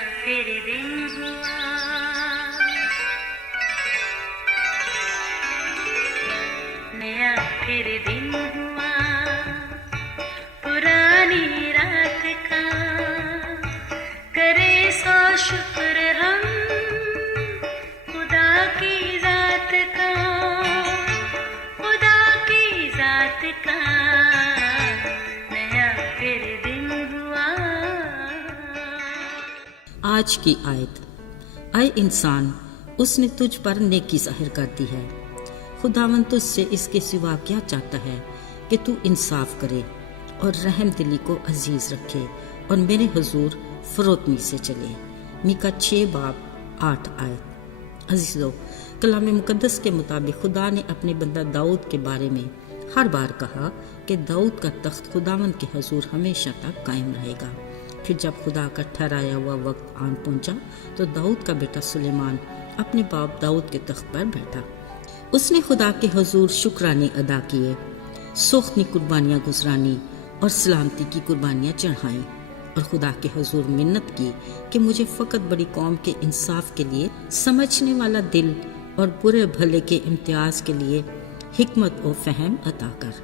फिर दिन हुआ, नया फिर दिन हुआ, पुरानी रात का करे सो शुक्र हम खुदा की जात का, खुदा की जात का नया फिर दिन हुआ। आज की आयत। आए इंसान, उसने तुझ पर नेकी जाहिर कर दी है। खुदावंद तुझसे इसके सिवा क्या चाहता है कि तू इंसाफ करे और रहम दिली को अजीज रखे और मेरे हुजूर फरोतनी से चले। मीका 6:8 आयत। अजीजों, कलाम मुकद्दस के मुताबिक खुदा ने अपने बंदा दाऊद के बारे में हर बार कहा कि दाऊद का तख्त खुदावंद के हुजूर हमेशा तक कायम रहेगा। फिर जब खुदा का ठहराया हुआ वक्त आन पहुंचा तो दाऊद का बेटा सुलेमान अपने बाप दाऊद के तख्त पर बैठा। उसने खुदा के हुजूर शुक्राने अदा किए, सोख्ती कुर्बानियाँ गुजरानी और सलामती की कुर्बानियाँ चढ़ाईं और खुदा के हुजूर मिन्नत की कि मुझे फ़कत बड़ी कौम के इंसाफ के लिए, समझने वाला दिल और बुरे भले के इम्तियाज़ के लिए हिकमत और फहम अता कर।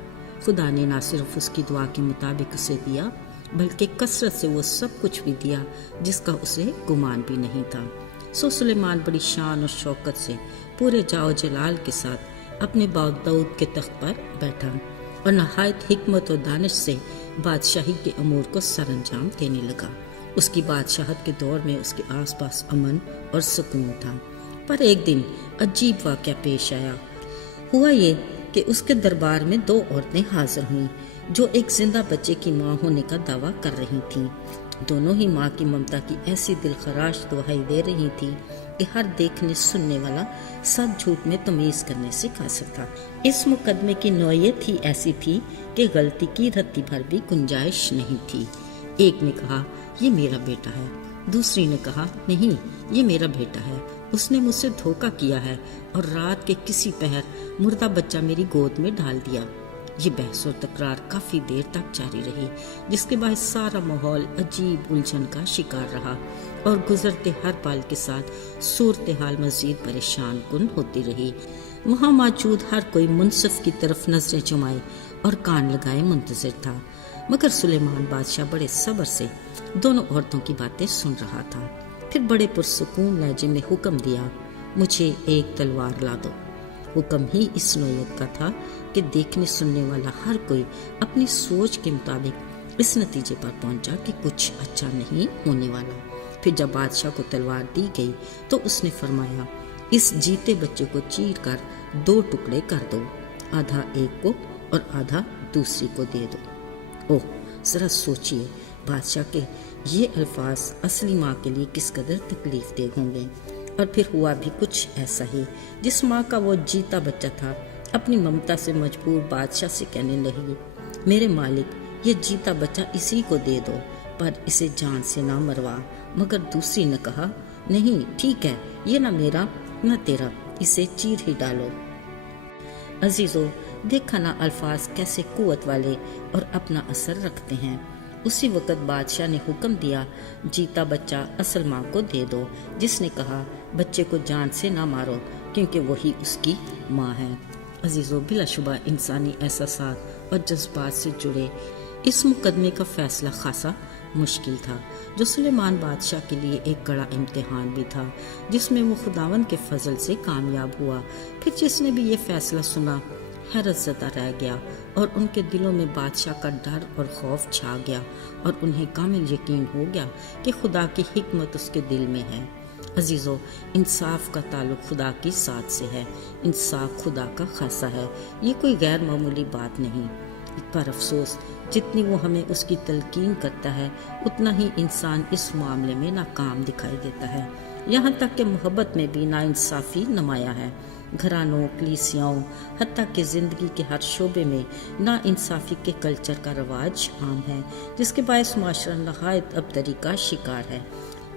खुदा ने ना सिर्फ उसकी दुआ के मुताबिक उसे दिया बल्कि कसरत से वो सब कुछ भी दिया जिसका उसे गुमान भी नहीं था। सो सुलेमान बड़ी शान और शौकत से पूरे जाओ जलाल के साथ अपने बाप दाऊद के तख्त पर बैठा और नहायत हिकमत और दानिश से बादशाही के अमूर को सरअंजाम देने लगा। उसकी बादशाहत के दौर में उसके आसपास अमन और सुकून था। पर एक दिन अजीब वाक़या पेश आया। हुआ ये कि उसके दरबार में 2 औरतें हाजिर हुईं जो एक जिंदा बच्चे की माँ होने का दावा कर रही थीं। दोनों ही माँ की ममता की ऐसी दिलखराश दुहाई दे रही थी कि हर देखने सुनने वाला सच झूठ में तमीज करने से कासिर था। इस मुकदमे की नौयत ही ऐसी थी कि गलती की रत्ती भर भी गुंजाइश नहीं थी। एक ने कहा, ये मेरा बेटा है। दूसरी ने कहा, नहीं, ये मेरा बेटा है, उसने मुझसे धोखा किया है और रात के किसी पहर मुर्दा बच्चा मेरी गोद में डाल दिया। ये बहस और तकरार काफी देर तक जारी रही, जिसके बाद सारा माहौल अजीब उलझन का शिकार रहा और गुजरते हर पल के साथ सूरत हाल मजीद परेशान कुन होती रही। वहाँ मौजूद हर कोई मुनसिफ की तरफ नजरें जुमाए और कान लगाए मुंतजिर था, मगर सुलेमान बादशाह बड़े सब्र से दोनों औरतों की बातें सुन रहा था। फिर बड़े पुरसुकून लहजे में हुक्म दिया, मुझे एक तलवार ला दो। हुक्म ही इस नौयत का था कि देखने सुनने वाला हर कोई अपनी सोच के मुताबिक इस नतीजे पर पहुंचा कि कुछ अच्छा नहीं होने वाला। फिर जब बादशाह को तलवार दी गई तो उसने फरमाया, इस जीते बच्चे को चीर कर 2 टुकड़े कर दो, आधा एक को और आधा दूसरी को दे दो। ओह, जरा सोचिए, बादशाह के ये अल्फाज असली माँ के लिए किस कदर तकलीफ दे होंगे। और फिर हुआ भी कुछ ऐसा ही। जिस माँ का वो जीता बच्चा था अपनी ममता से मजबूर बादशाह से कहने लगी, मेरे मालिक, ये जीता बच्चा इसी को दे दो, पर इसे जान से ना मरवा। मगर दूसरी ने कहा, नहीं, ठीक है, ये ना मेरा न तेरा, इसे चीर ही डालो। अजीजों, देखा ना अल्फाज कैसे कुव्वत वाले और अपना असर रखते हैं। उसी वक्त बादशाह ने हुक्म दिया, जीता बच्चा असल माँ को दे दो, जिसने कहा, बच्चे को जान से ना मारो क्योंकि वही उसकी माँ है। अजीजों, बिलाशुबा इंसानी एहसासात और जज्बात से जुड़े इस मुकदमे का फैसला खासा मुश्किल था, जो सुलेमान बादशाह के लिए एक कड़ा इम्तिहान भी था, जिसमें वो खुदावंद के फजल से कामयाब हुआ। फिर जिसने भी ये फैसला सुना हैरत ज़दा रह गया और उनके दिलों में बादशाह का डर और खौफ छा गया और उन्हें कामिल यकीन हो गया कि खुदा की हिकमत उसके दिल में है। अजीज़ों, इंसाफ का ताल्लुक खुदा की साथ से है। इंसाफ खुदा का खासा है, ये कोई गैर मामूली बात नहीं। पर अफसोस, जितनी वो हमें उसकी तलकीन करता है उतना ही इंसान इस मामले में नाकाम दिखाई देता है। यहाँ तक कि मोहब्बत में भी नाइंसाफ़ी नुमाया है। घरानों, कलीसियाओं, हत्ता कि ज़िंदगी के हर शोबे में नाइंसाफ़ी के कल्चर का रवाज आम है, जिसके बायस माशरा नहायत अबतरी का शिकार है।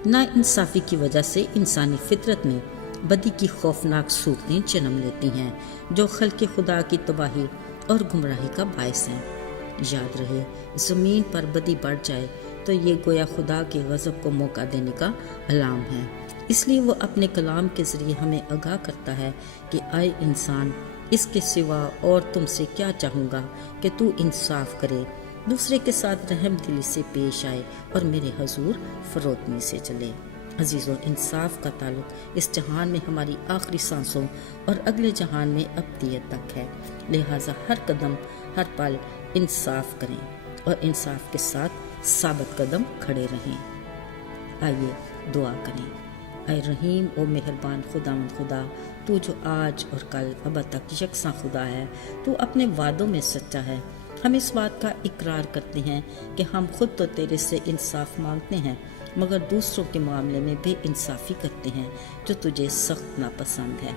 नाइंसाफ़ी की वजह से इंसानी फितरत में बदी की खौफनाक सूरतें जन्म लेती हैं, जो खल्क़ खुदा की तबाही और गुमराही का बायस हैं। याद रहे, ज़मीन पर बदी बढ़ जाए تو یہ گویا خدا کے غضب کو موقع دینے کا علام ہے۔ اس لیے وہ اپنے کلام کے ذریعے ہمیں آگاہ کرتا ہے کہ اے انسان، اس کے سوا اور تم سے کیا چاہوں گا کہ تو انصاف کرے، دوسرے کے ساتھ رحم دلی سے پیش آئے اور میرے حضور فروتنی سے چلے۔ عزیزو، انصاف کا تعلق اس جہان میں ہماری آخری سانسوں اور اگلے جہان میں ابدیت تک ہے، لہٰذا ہر قدم ہر پل انصاف کریں اور انصاف کے ساتھ ثابت قدم کھڑے رہیں۔ آئیے دعا کریں۔ اے رحیم و مہربان خدا، تو جو آج اور کل ابد تک یکساں خدا ہے، تو اپنے وعدوں میں سچا ہے۔ ہم اس بات کا اقرار کرتے ہیں کہ ہم خود تو تیرے سے انصاف مانگتے ہیں، مگر دوسروں کے معاملے میں بے انصافی کرتے ہیں، جو تجھے سخت ناپسند ہے۔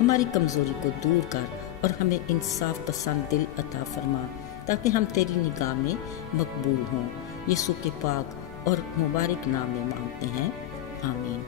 ہماری کمزوری کو دور کر اور ہمیں انصاف پسند دل عطا فرما، تاکہ ہم تیری نگاہ میں مقبول ہوں۔ یسوع کے پاک اور مبارک نام میں مانگتے ہیں، آمین۔